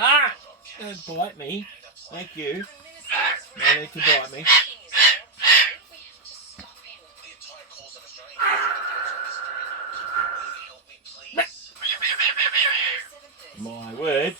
Ah! Don't bite me. Thank you. No need to bite me. My word.